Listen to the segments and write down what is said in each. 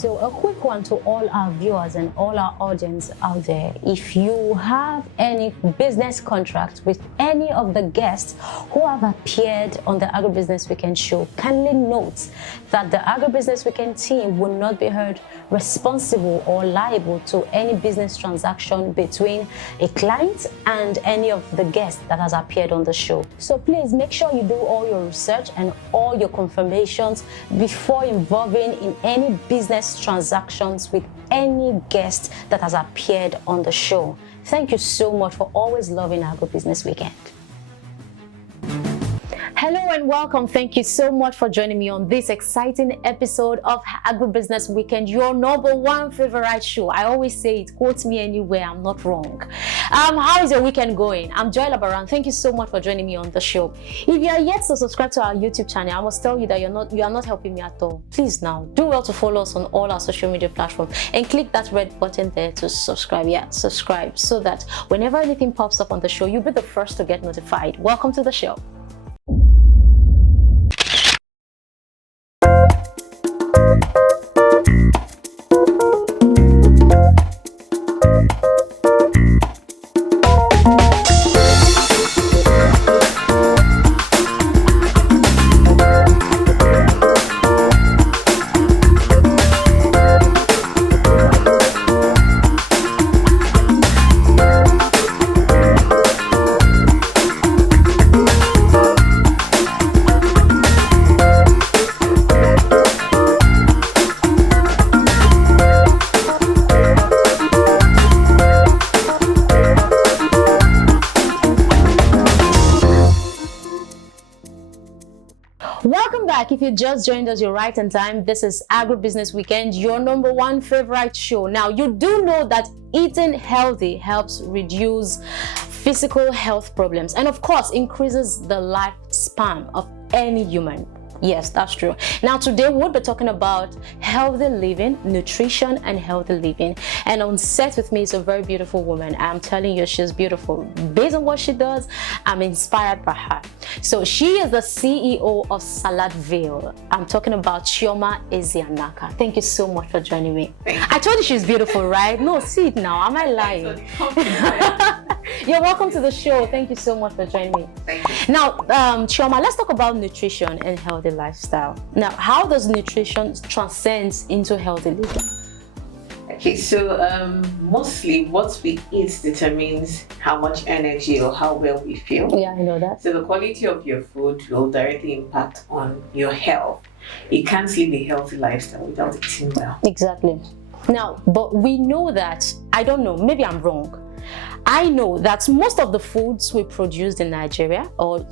So a quick one to all our viewers and all our audience out there. If you have any business contracts with any of the guests who have appeared on the Agribusiness Weekend show, kindly note that the Agribusiness Weekend team will not be held responsible or liable to any business transaction between a client and any of the guests that has appeared on the show. So please make sure you do all your research and all your confirmations before involving in any business transactions with any guest that has appeared on the show. Thank you so much for always loving Agribusiness Weekend. Hello and welcome. Thank you so much for joining me on this exciting episode of Agribusiness Weekend, your number one favorite show. I always say it, quote me anywhere, I'm not wrong. How is your weekend going? I'm Joy Labaran. Thank you so much for joining me on the show. If you are yet to subscribe to our YouTube channel, I must tell you that you are not helping me at all. Please now, do well to follow us on all our social media platforms and click that red button there to subscribe. Yeah, subscribe so that whenever anything pops up on the show, you'll be the first to get notified. Welcome to the show. Welcome back. If you just joined us, you're right on time. This is Agribusiness Weekend, your number one favorite show. Now, you do know that eating healthy helps reduce physical health problems and, of course, increases the lifespan of any human. Yes, that's true. Now, today we'll be talking about healthy living, nutrition, and healthy living. And on set with me is a very beautiful woman. I'm telling you, she's beautiful. Based on what she does, I'm inspired by her. So she is the CEO of Saladville. I'm talking about Chioma Ezeanaka. Thank you so much for joining me. I told you she's beautiful, right? No, see it now. Am I lying? You're welcome to the show. Thank you so much for joining me. Thank you. Now, Chioma, let's talk about nutrition and healthy lifestyle. Now, how does nutrition transcend into healthy living? Okay, so mostly what we eat determines how much energy or how well we feel. Yeah, I know that. So the quality of your food will directly impact on your health. You can't live a healthy lifestyle without eating well. Exactly. Now, but we know that, I don't know, maybe I'm wrong. I know that most of the foods we produce in Nigeria, or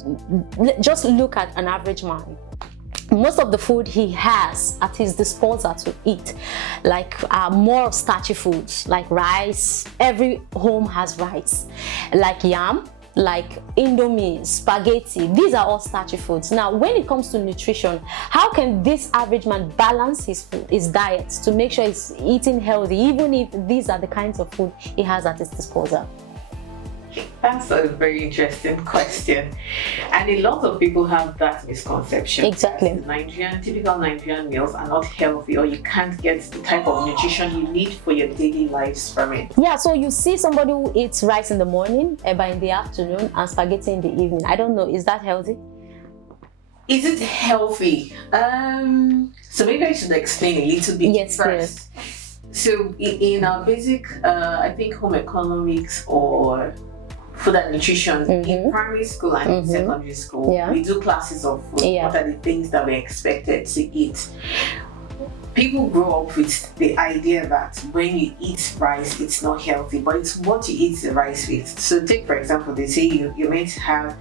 just look at an average man, most of the food he has at his disposal to eat, like more starchy foods, like rice. Every home has rice, like yam, like indomie, spaghetti. These are all starchy foods. Now, when it comes to nutrition, how can this average man balance his food, his diet, to make sure he's eating healthy, even if these are the kinds of food he has at his disposal? That's a very interesting question, and a lot of people have that misconception. Exactly. Typical Nigerian meals are not healthy, or you can't get the type of nutrition you need for your daily lives from it. Yeah, so you see somebody who eats rice in the morning, eba in the afternoon, and spaghetti in the evening. I don't know, is that healthy? Is it healthy? So maybe I should explain a little bit. Yes, first. Please. So in our basic, I think home economics or food and nutrition, in primary school and in secondary school, we do classes of food. What are the things that we're expected to eat? People grow up with the idea that when you eat rice, it's not healthy, but it's what you eat the rice with. So take, for example, they say you might have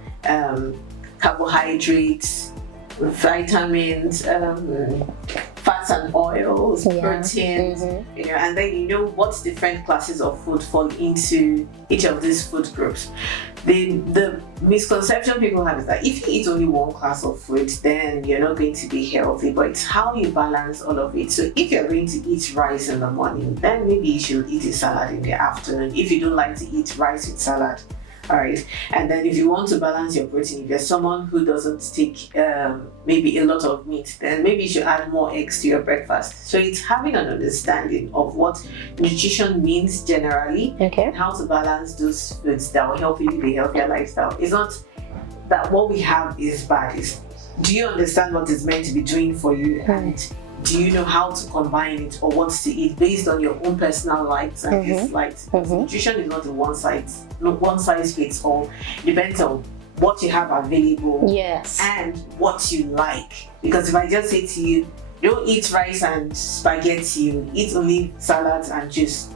carbohydrates, vitamins, fats and oils, proteins, and then you know what different classes of food fall into each of these food groups. The misconception people have is that if you eat only one class of food, then you're not going to be healthy, but it's how you balance all of it. So if you're going to eat rice in the morning, then maybe you should eat a salad in the afternoon. If you don't like to eat rice with salad, All right, and then if you want to balance your protein, if you're someone who doesn't take maybe a lot of meat, then maybe you should add more eggs to your breakfast. So it's having an understanding of what nutrition means generally, and how to balance those foods that will help you live a healthier lifestyle. It's not that what we have is bad. It's, do you understand what it's meant to be doing for you, and do you know how to combine it or what to eat based on your own personal likes and dislikes? Nutrition is not a one size fits all. It depends on what you have available and what you like. Because if I just say to you, don't eat rice and spaghetti, you eat only salads and juice.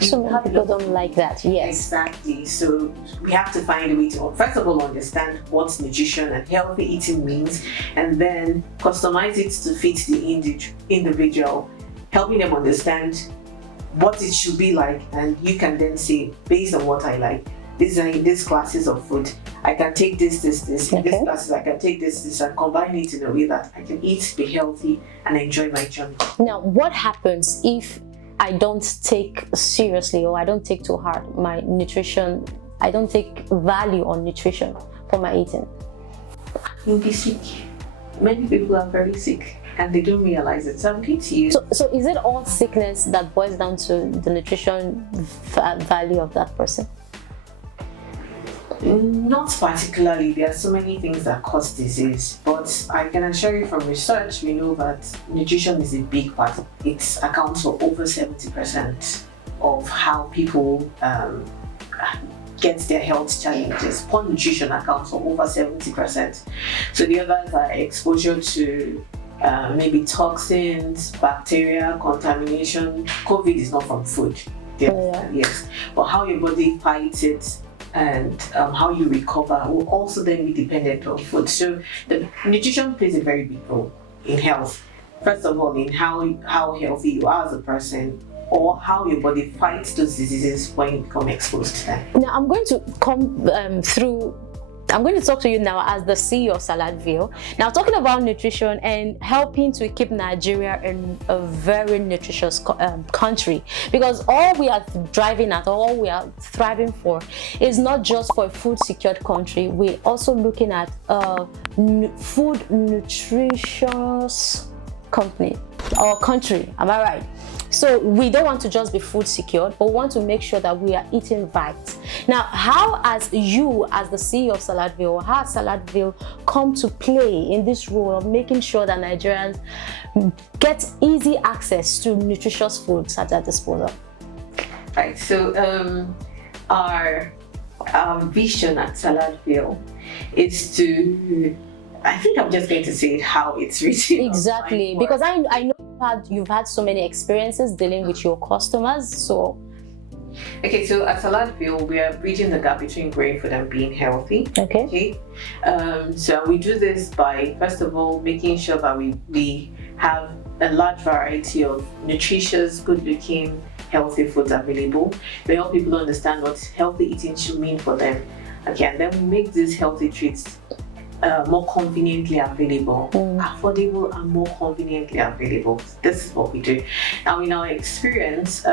So many people don't like that. Exactly. So we have to find a way to, first of all, understand what nutrition and healthy eating means, and then customize it to fit the individual, helping them understand what it should be like. And you can then say, based on what I like, these classes of food, I can take this. In these classes, I can take this, and combine it in a way that I can eat, be healthy, and enjoy my journey. Now, what happens if I don't take seriously, or I don't take to heart my nutrition? I don't take value on nutrition for my eating. You'll be sick. Many people are very sick and they don't realize it. So I'm going to use. So is it all sickness that boils down to the nutrition value of that person? Not particularly. There are so many things that cause disease, but I can assure you from research, we know that nutrition is a big part. It accounts for over 70% of how people get their health challenges. Poor nutrition accounts for over 70%. So the others are exposure to maybe toxins, bacteria, contamination. COVID is not from food. Yes, but how your body fights it and how you recover will also then be dependent on food. So the nutrition plays a very big role in health. First of all, in how healthy you are as a person, or how your body fights those diseases when you become exposed to them. Now I'm going to I'm going to talk to you now as the CEO of Saladville. Now, talking about nutrition and helping to keep Nigeria in a very nutritious country, because all we are driving at, all we are thriving for, is not just for a food secured country. We're also looking at a food nutritious company or country. Am I right? So we don't want to just be food secured, but want to make sure that we are eating right. Now, how as you, as the CEO of Saladville, or how has Saladville come to play in this role of making sure that Nigerians get easy access to nutritious foods at their disposal? Right, so our vision at Saladville is to, I think I'm just going to say how it's written. Exactly, because I know you've had so many experiences dealing with your customers. So okay, so at Saladville, we are bridging the gap between growing food and being healthy. Okay. So we do this by, first of all, making sure that we have a large variety of nutritious, good-looking, healthy foods available. We help people understand what healthy eating should mean for them. Okay, and then we make these healthy treats more conveniently available, affordable and more conveniently available. This is what we do. Now, in our experience,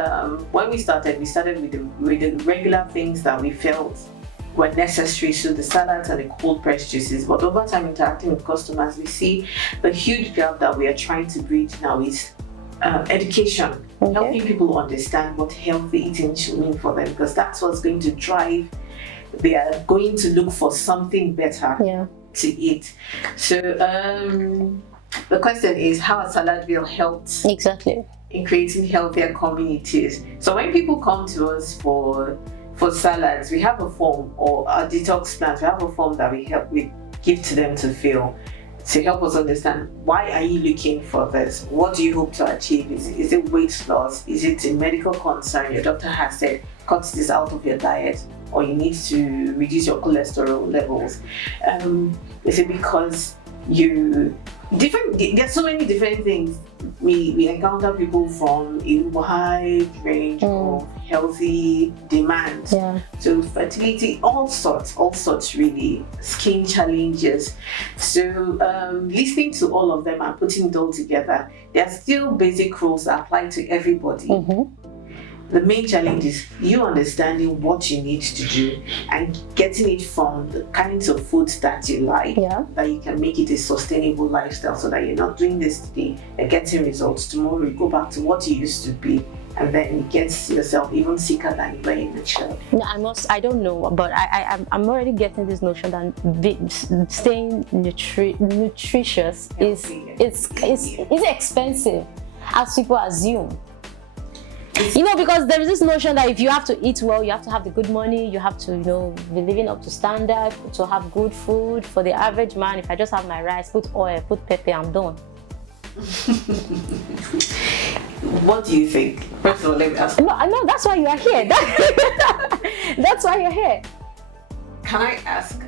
when we started with the regular things that we felt were necessary, so the salads and the cold pressed juices. But over time, interacting with customers, we see the huge gap that we are trying to bridge now is education, helping people understand what healthy eating should mean for them, because that's what's going to drive. They are going to look for something better to eat. So the question is, how has Saladville helped in creating healthier communities? So when people come to us for salads, we have a form, or our detox plans, we have a form that we give to them to fill, to help us understand, why are you looking for this? What do you hope to achieve? Is it weight loss? Is it a medical concern? Your doctor has said, cut this out of your diet, or you need to reduce your cholesterol levels. Is it because there's so many different things. We encounter people from a wide range of healthy demands. So fertility, all sorts really, skin challenges. So listening to all of them and putting it all together, there are still basic rules that apply to everybody. the main challenge is you understanding what you need to do and getting it from the kinds of foods that you like, that you can make it a sustainable lifestyle, so that you're not doing this today and getting results. Tomorrow you go back to what you used to be, and then you get yourself even sicker than you were in the child. No, I don't know, but I'm already getting this notion that staying nutritious is expensive, as people assume. You know, because there is this notion that if you have to eat well, you have to have the good money, you have to, you know, be living up to standard, to have good food. For the average man, if I just have my rice, put oil, put pepper, I'm done. What do you think? First of all, let me ask. No, that's why you are here. That's why you're here. Can I ask,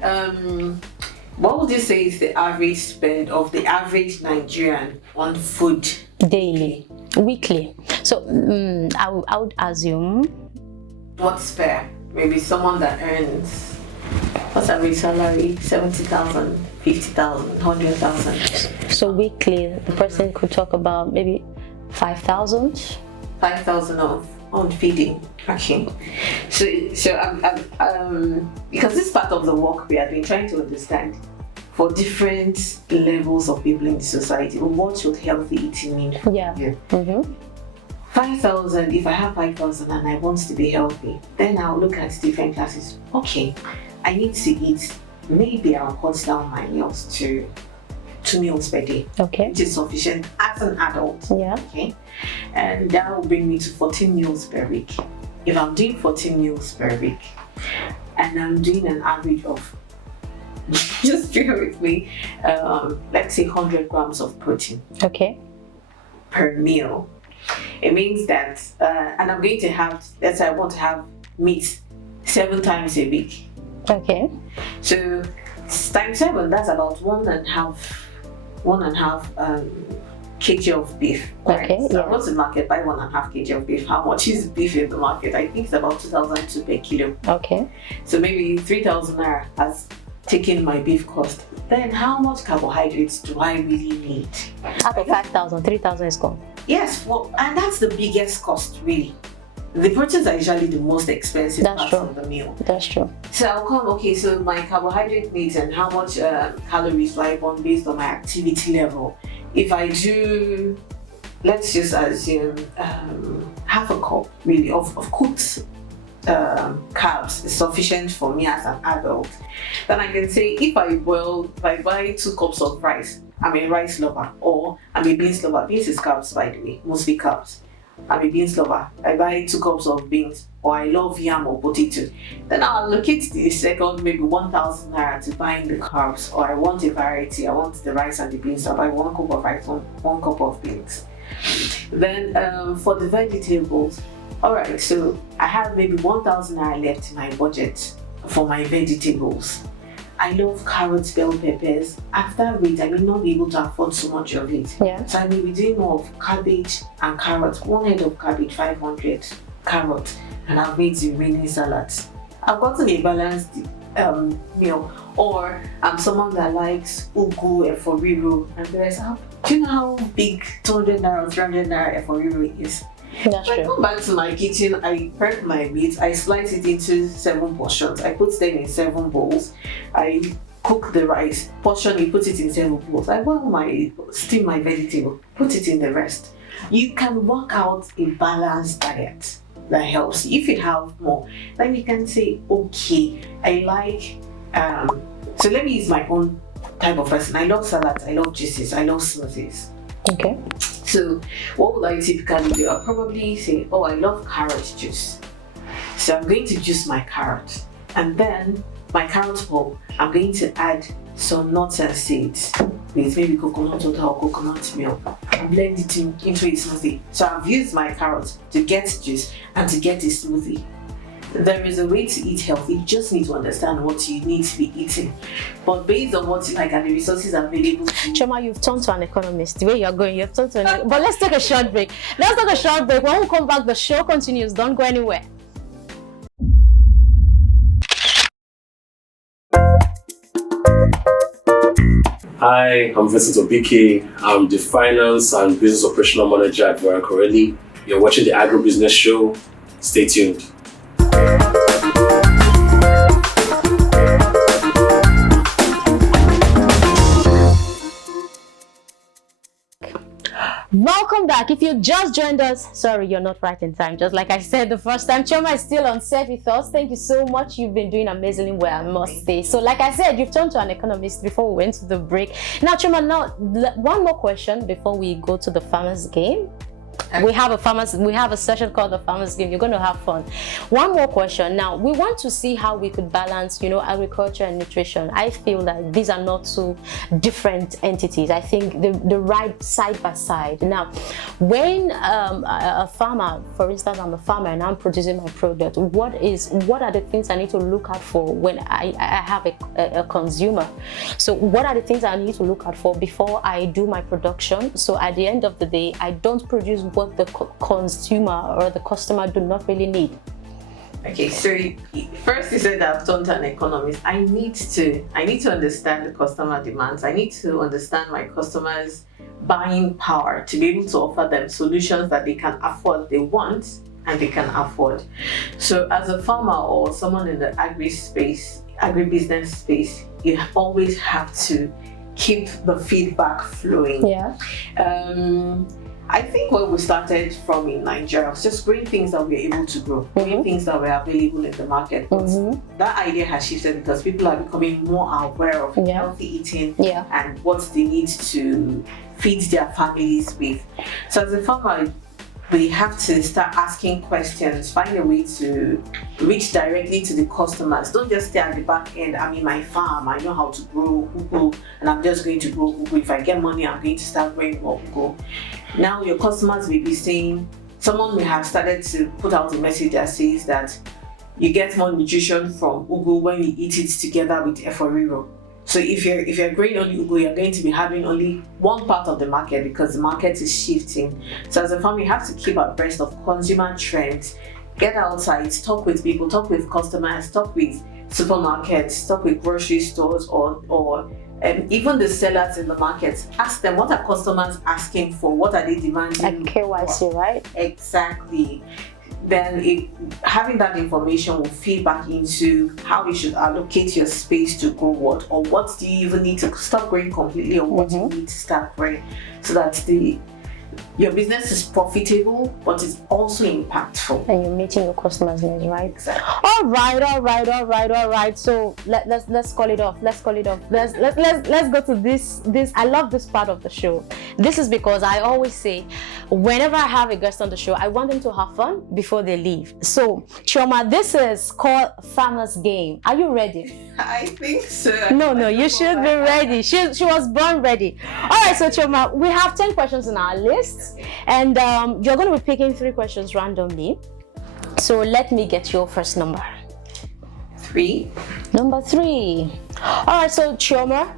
what would you say is the average spend of the average Nigerian on food daily? Weekly. So I would assume. What's fair? Maybe someone that earns, what's average salary? 70,000, 50,000, 100,000. So weekly, the person could talk about maybe 5,000. 5,000 on feeding. Okay. So because this is part of the work we have been trying to understand. For different levels of people in the society, what should healthy eating mean for you? 5,000, if I have 5,000 and I want to be healthy, then I'll look at different classes. Okay, I need to eat, maybe I'll cut down my meals to 2 meals per day, which is sufficient as an adult. Okay, and that will bring me to 14 meals per week. If I'm doing 14 meals per week and I'm doing an average of, just bear with me, let's say 100 grams of protein per meal. It means that, and I'm going to have, let's say I want to have meat 7 times a week. Okay. So times 7, that's about 1.5 kg of beef. Okay. So I go to the market, buy 1.5 kg of beef. How much is beef in the market? I think it's about 2,002 per kilo. Okay. So maybe 3,000 naira has taken my beef cost. Then how much carbohydrates do I really need? Out of 5,000, 3,000 is gone. Yes, well, and that's the biggest cost, really. The proteins are usually the most expensive part of the meal. That's true. So I'll come, okay, so my carbohydrate needs and how much calories do I burn based on my activity level. If I do, let's just assume half a cup, really, of cooked carbs is sufficient for me as an adult, then I can say if I buy 2 cups of rice, I'm a rice lover, or I'm a beans lover. Beans is carbs, by the way, mostly carbs. I'm a beans lover. I buy 2 cups of beans, or I love yam or potato. Then I'll allocate the second maybe 1,000 naira to buying the carbs, or I want a variety. I want the rice and the beans. So I buy 1 cup of rice, 1 cup of beans. Then for the vegetables, alright, so I have maybe 1,000 naira left in my budget for my vegetables. I love carrots, bell peppers. At that rate, I may not be able to afford so much of it. So I may be doing more of cabbage and carrots. 1 head of cabbage, 500 carrots, and I've made the remaining salads. I've gotten a balanced meal. Or I'm someone that likes ugu, eforiro, and the rest. Do you know how big 200 naira or 300 naira eforiro is? That's so I come back to my kitchen, I prep my meat, I slice it into 7 portions. I put them in 7 bowls. I cook the rice, portion it, put it in 7 bowls. I steam my vegetable, put it in the rest. You can work out a balanced diet that helps. If you have more, then you can say, okay, I like, so let me use my own type of person. I love salads, I love juices, I love smoothies. Okay. So what would I typically do? I'll probably say, oh, I love carrot juice. So I'm going to juice my carrot. And then my carrot pulp, I'm going to add some nuts and seeds with maybe coconut water or coconut milk and blend it into a smoothie. So I've used my carrot to get juice and to get a smoothie. There is a way to eat healthy. You just need to understand what you need to be eating. But based on what you like and the resources available to you. Choma, you've turned to an economist. The way you're going, you've turned to an But let's take a short break. When we come back, the show continues. Don't go anywhere. Hi, I'm Vincent Obike. I'm the Finance and Business Operational Manager at Vera Corelli. You're watching the Agribusiness Show. Stay tuned. Welcome back. If you just joined us, sorry, you're not right in time. Just like I said the first time, Chioma is still on Set With Us. Thank you so much. You've been doing amazingly well, I must say. So like I said, you've turned to an economist before we went to the break. Now, Chioma, now one more question before we go to the farmers game. We have a session called the farmers game. You're going to have fun. One more question. Now, we want to see how we could balance, agriculture and nutrition. I feel that these are not two different entities. I think the right side by side. Now, when a farmer, for instance, I'm a farmer and I'm producing my product, what are the things I need to look out for when I have a consumer? So what are the things I need to look out for before I do my production? So at the end of the day, I don't produce what the consumer or the customer do not really need. Okay, so first you said that I've turned to an economist. I need to understand the customer demands. I need to understand my customers' buying power to be able to offer them solutions that they can afford, they want and they can afford. So as a farmer or someone in the agribusiness space, you always have to keep the feedback flowing. Yeah. I think where we started from in Nigeria was just growing things that we were able to grow, growing things that were available in the market. But that idea has shifted because people are becoming more aware of healthy eating and what they need to feed their families with. So as a farmer, we have to start asking questions, find a way to reach directly to the customers. Don't just stay at the back end. I'm in my farm, I know how to grow ugu, and I'm just going to grow ugu. If I get money, I'm going to start growing more ugu. Now your customers will be saying, someone may have started to put out a message that says that you get more nutrition from ugu when you eat it together with eforiro. So if you're growing only ugu, you're going to be having only one part of the market because the market is shifting. So as a farmer, you have to keep abreast of consumer trends. Get outside, talk with people, talk with customers, talk with supermarkets, talk with grocery stores or even the sellers in the market. Ask them, what are customers asking for? What are they demanding? Like KYC, right? Exactly. Then having that information will feed back into how you should allocate your space to grow what, or what do you even need to stop growing completely, or what you need to start growing, so that your business is profitable but it's also impactful. And you're meeting your customers' needs, right? Exactly. All right. So let's call it off. Let's go to this. I love this part of the show. This is because I always say, whenever I have a guest on the show, I want them to have fun before they leave. So Chioma, this is called Farmer's Game. Are you ready? I think so. No, you should be ready. She was born ready. All right, so Chioma, we have 10 questions on our list, and you're going to be picking 3 questions randomly. So let me get your first number. 3. Number 3. All right, so Chioma,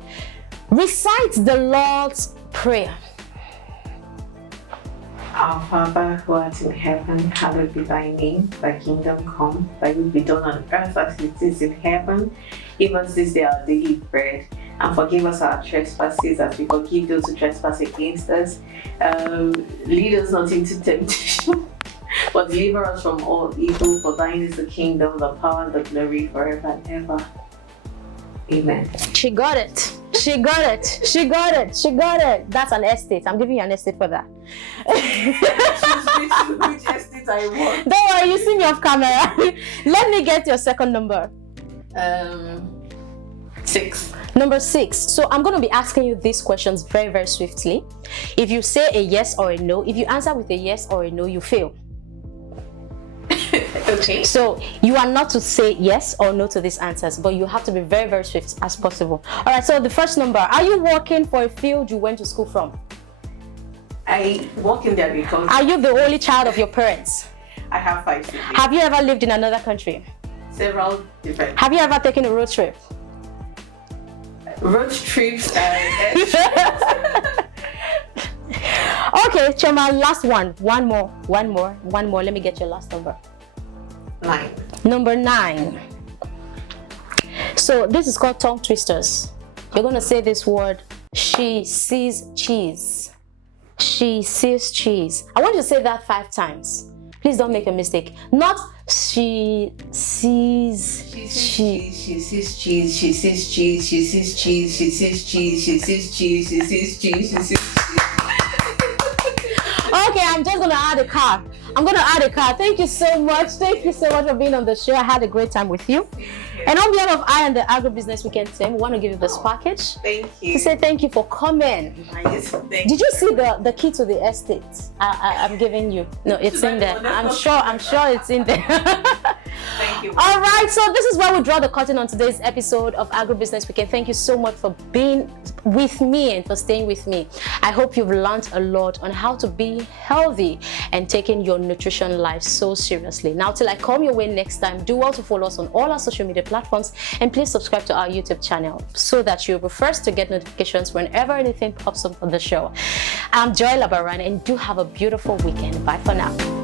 recite the Lord's Prayer. Our Father who art in heaven, hallowed be thy name. Thy kingdom come, thy will be done on earth as it is in heaven. Give us this day our daily bread, and forgive us our trespasses as we forgive those who trespass against us. Lead us not into temptation, but deliver us from all evil. For thine is the kingdom, the power, and the glory forever and ever. Amen. She got it. That's an estate. I'm giving you an estate for that. Which estate I want? Don't worry, you see me off camera. Let me get your second number. 6. Number 6. So I'm going to be asking you these questions very, very swiftly. If you say a yes or a no, if you answer with a yes or a no, you fail. Okay. So you are not to say yes or no to these answers, but you have to be very, very swift as possible. All right, so the first number. Are you working for a field you went to school from? I work in the agriculture. Are you the only child of your parents? I have 5 siblings. Have you ever lived in another country? Several different. Have you ever taken a road trip? Road trips Okay, Chioma, last one. One more. Let me get your last number. 9. Number 9. So this is called tongue twisters. You're going to say this word, she sees cheese. She sees cheese. I want you to say that 5 times. Please don't make a mistake. Not she sees cheese, she sees cheese, she sees cheese, she sees cheese, she sees cheese, she sees cheese, she sees cheese, she sees cheese. Okay, I'm just gonna add a car. Thank you so much. Thank you so much for being on the show. I had a great time with you. And on behalf of I and the Agribusiness Weekend team, we want to give you this package. Thank you. To say thank you for coming. Nice. Did you see the key to the estate? I'm giving you. No, it's in there. I'm sure it's in there. Thank you. All right, so this is where we draw the curtain on today's episode of Agribusiness Weekend. Thank you so much for being with me and for staying with me. I hope you've learned a lot on how to be healthy and taking your nutrition life so seriously. Now, till I come your way next time, do well to follow us on all our social media platforms and please subscribe to our YouTube channel so that you'll be first to get notifications whenever anything pops up on the show. I'm Joy Labaran and do have a beautiful weekend. Bye for now.